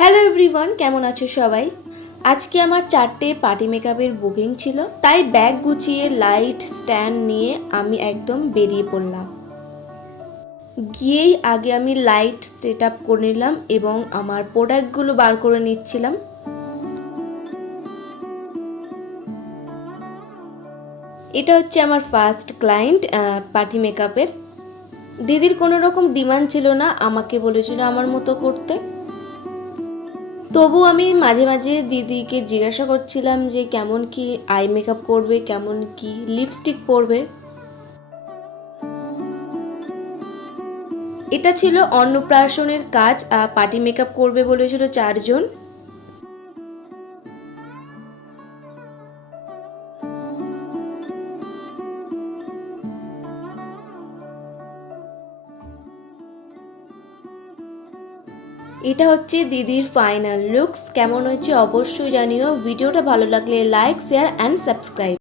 Hello everyone, কেমন আছো সবাই? আজকে আমার 4টে পার্টি মেকআপের বুকিং ছিল, তাই ব্যাগ গুছিয়ে লাইট স্ট্যান্ড নিয়ে আমি একদম বেরিয়ে পড়লাম। গিয়েই আগে আমি লাইট সেট আপ করে নিলাম এবং আমার প্রোডাক্টগুলো বার করে নিচ্ছিলাম। এটা হচ্ছে আমার ফার্স্ট ক্লায়েন্ট পার্টি মেকআপের। দিদির কোনো রকম ডিমান্ড ছিল না, আমাকে বলেছিল আমার মতো করতে। তবু আমি মাঝে মাঝে দিদিকে জিজ্ঞাসা করছিলাম যে কেমন কি আই মেকআপ করবে, কেমন কি লিপস্টিক পরবে। এটা ছিল অন্নপ্রাশনের কাজ, পার্টি মেকআপ করবে বলেছিল 4 জন। এটা হচ্ছে দিদির ফাইনাল লুকস। কেমন হয়েছে অবশ্যই জানিও। ভিডিওটা ভালো লাগলে লাইক, শেয়ার অ্যান্ড সাবস্ক্রাইব।